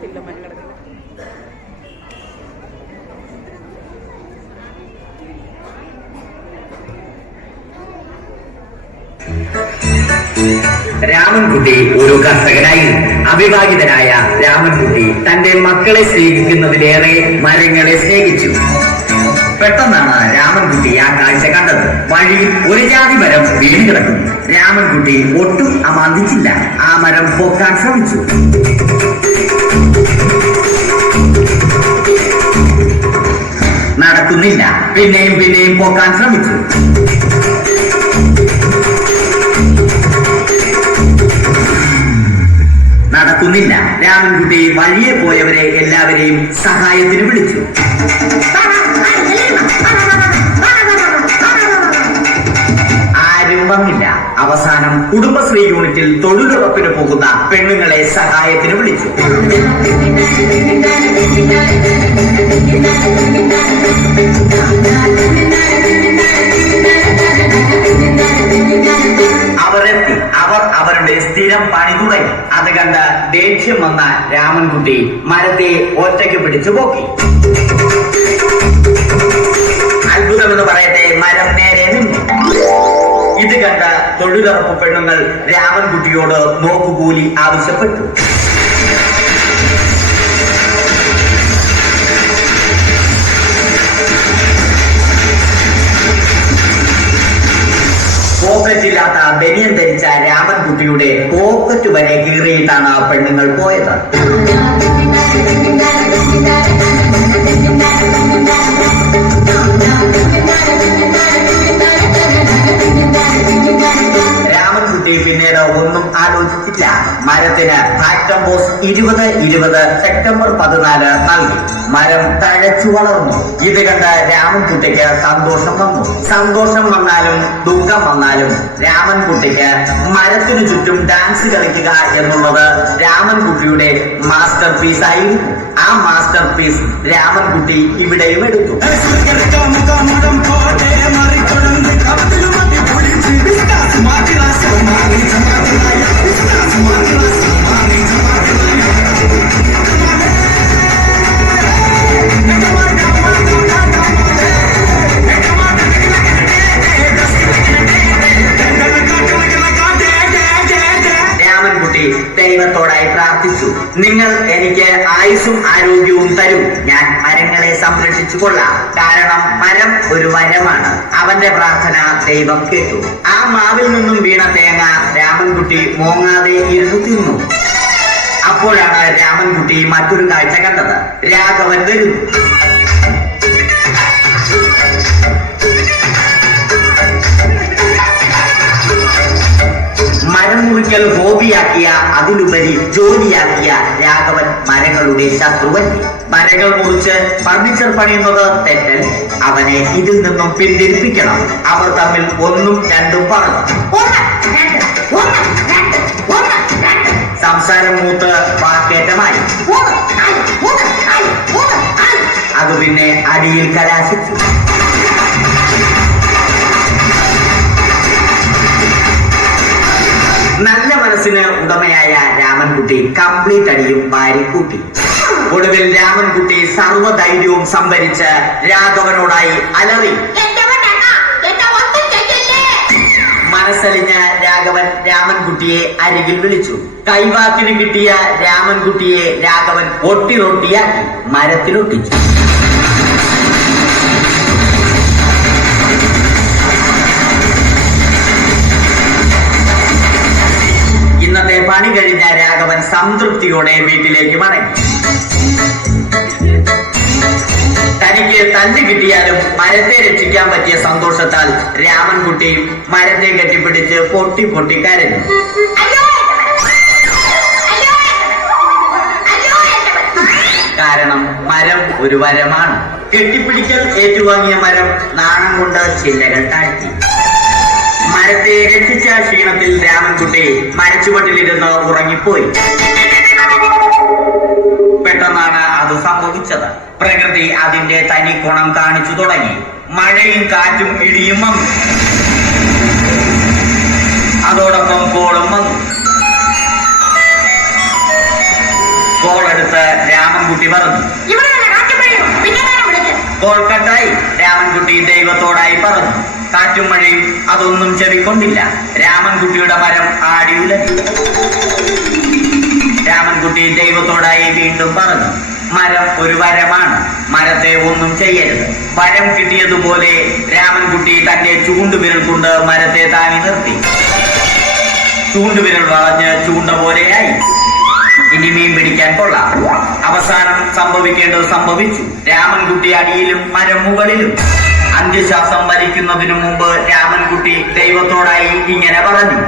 കിടക്കത്തില്ല, മരം കിടക്കില്ല. രാമൻകുട്ടി ഒരു കർഷകനായിരുന്നു. അവിവാഹിതനായ രാമൻകുട്ടി തന്റെ മക്കളെ സ്നേഹിക്കുന്നതിലേറെ മരങ്ങളെ സ്നേഹിച്ചു. പെട്ടെന്നാണ് രാമൻകുട്ടി ആ കാഴ്ച കണ്ടത്. വഴിയിൽ ഒരു ജാതി മരം വീണ് കിടക്കുന്നു. രാമൻകുട്ടി ഒട്ടും അമാന്തിച്ചില്ല. ആ മരം പൊക്കാൻ ശ്രമിച്ചു. നടക്കുന്നില്ല. പിന്നെയും പൊക്കാൻ ശ്രമിച്ചു. നടക്കുന്നില്ല. രാമൻകുട്ടി വഴിയെ പോയവരെ എല്ലാവരെയും സഹായത്തിന് വിളിച്ചു. ആരും വന്നില്ല. അവസാനം കുടുംബശ്രീ യൂണിറ്റിൽ തൊഴിലുറപ്പിന് പോകുന്ന പെണ്ണുങ്ങളെ സഹായത്തിന് വിളിച്ചു. അവർ അവരുടെ സ്ഥിരം പണി തുടങ്ങി. അത് കണ്ട ദേഷ്യം വന്ന രാമൻകുട്ടി മരത്തെ ഒറ്റയ്ക്ക് പിടിച്ചു പോക്കി. അത്ഭുതമെന്ന് പറയട്ടെ, മരം നേരെ നിന്നു. ഇത് കണ്ട തൊഴിലുറപ്പ് പെണ്ണുങ്ങൾ രാമൻകുട്ടിയോട് നോക്കുകൂലി ആവശ്യപ്പെട്ടു. പോക്കറ്റില്ലാത്ത ബനിയൻ ധരിച്ച രാമൻകുട്ടിയുടെ പോക്കറ്റ് വരെ കീറിയിട്ടാണ് പെണ്ണുങ്ങൾ പോയത്. രാമൻകുട്ടി പിന്നീട് ഒന്നും ആലോചിച്ചില്ല. മരത്തിന് ഫാക്ടം പോസ്റ്റ് 2020 സെപ്റ്റംബർ 14 നൽകി. മരം തഴച്ചു വളർന്നു. ഇത് കണ്ട രാമൻകുട്ടിക്ക് സന്തോഷം വന്നു. സന്തോഷം വന്നാലും ദുഃഖം വന്നാലും രാമൻകുട്ടിക്ക് മരത്തിനു ചുറ്റും ഡാൻസ് കളിക്കുക എന്നുള്ളത് രാമൻകുട്ടിയുടെ മാസ്റ്റർ പീസ് ആയിരുന്നു. ആ മാസ്റ്റർ പീസ് രാമൻകുട്ടി ഇവിടെയും എടുത്തു. ദൈവത്തോടായി പ്രാർത്ഥിച്ചു. നിങ്ങൾ എനിക്ക് ആയുസ്സും ആരോഗ്യവും തരൂ. ഞാൻ മരങ്ങളെ സംരക്ഷിച്ചു കൊള്ളാം. കാരണം മരം ഒരു വരമാണ്. അവന്റെ പ്രാർത്ഥന ദൈവം കേട്ടു. ആ മാവിൽ നിന്നും വീണ തേങ്ങ രാമൻകുട്ടി മോങ്ങാതെ ഇരുന്നു തിന്നു. അപ്പോഴാണ് രാമൻകുട്ടി മറ്റൊരു കാഴ്ച കണ്ടത്. രാഘവൻ വരുന്നു. മരം മുറിക്കൽ ഹോബിയാക്കിയ, അതിലുപരി ജോലിയാക്കിയ രാഘവൻ മരങ്ങളുടെ ശത്രുവല്ലേ. മരങ്ങൾ മുറിച്ച് ഫർണിച്ചർ പണിയുന്നത് തെറ്റൽ. അവനെ ഇതിൽ നിന്നും പിന്തിരിപ്പിക്കണം. അവർ തമ്മിൽ ഒന്നും രണ്ടും പറഞ്ഞു. സംസാരം മൂത്ത് വാക്കേറ്റമായി. അത് പിന്നെ അടിയിൽ കലാശിച്ചു. നല്ല മനസ്സിന് ഉടമയായ രാമൻകുട്ടി കംപ്ലീറ്റ് അടിയും വാരിക്കൂട്ടി. ഒടുവിൽ രാമൻകുട്ടി സർവ്വധൈര്യവും സംഭരിച്ച് രാഘവനോടായി അലറി. മനസ്സലിഞ്ഞ രാഘവൻ രാമൻകുട്ടിയെ അരികിൽ വിളിച്ചു. കൈവാക്കിന് കിട്ടിയ രാമൻകുട്ടിയെ രാഘവൻ ഒട്ടിയാക്കി മരത്തിലൊട്ടിച്ചു. ഇന്നത്തെ പണി കഴിഞ്ഞ രാഘവൻ സംതൃപ്തിയോടെ വീട്ടിലേക്ക് മടങ്ങി. തനിക്ക് തല്ല് കിട്ടിയാലും മരത്തെ രക്ഷിക്കാൻ പറ്റിയ സന്തോഷത്താൽ രാമൻകുട്ടി മരത്തെ കെട്ടിപ്പിടിച്ച് പൊട്ടി കരഞ്ഞു. കാരണം മരം ഒരു വരമാണ്. കെട്ടിപ്പിടിക്കൽ ഏറ്റുവാങ്ങിയ മരം നാണം കൊണ്ട് ചില്ലകൾ താഴ്ത്തി. മരത്തെ രക്ഷിച്ച ക്ഷീണത്തിൽ രാമൻകുട്ടി മരച്ചുവട്ടിലിരുന്ന് ഉറങ്ങിപ്പോയി. പെട്ടെന്നാണ് അത് സംഭവിച്ചത്. പ്രകൃതി അതിന്റെ തനി ഗുണം കാണിച്ചു തുടങ്ങി. മഴയും കാറ്റും ഇടിയും വന്നു. അതോടൊപ്പം കോളും വന്നു. കോളെടുത്ത് ഫോണെടുത്ത് രാമൻകുട്ടി പറഞ്ഞു. കോൾക്കട്ടായി രാമൻകുട്ടി ദൈവത്തോടായി പറഞ്ഞു. കാറ്റും മഴയും അതൊന്നും ചെവിക്കൊണ്ടില്ല. രാമൻകുട്ടിയുടെ മരം ആടി ഉലഞ്ഞു. രാമൻകുട്ടി ദൈവത്തോടായി വീണ്ടും പറഞ്ഞു. മരം ഒരു വരമാണ്, മരത്തെ ഒന്നും ചെയ്യരുത്. വരം കിട്ടിയതുപോലെ രാമൻകുട്ടി തന്റെ ചൂണ്ടുവിരൽ കൊണ്ട് മരത്തെ താങ്ങി നിർത്തി. ചൂണ്ടുവിരൽ വളഞ്ഞ് ചൂണ്ട പോലെയായി. ഇനി മീൻ പിടിക്കാൻ കൊള്ളാം. അവസാനം സംഭവിക്കേണ്ടത് സംഭവിച്ചു. രാമൻകുട്ടി അടിയിലും മരം മുകളിലും. അന്ത്യശ്വാസം വലിക്കുന്നതിനു മുമ്പ് രാമൻകുട്ടി ദൈവത്തോടായി ഇങ്ങനെ പറഞ്ഞു.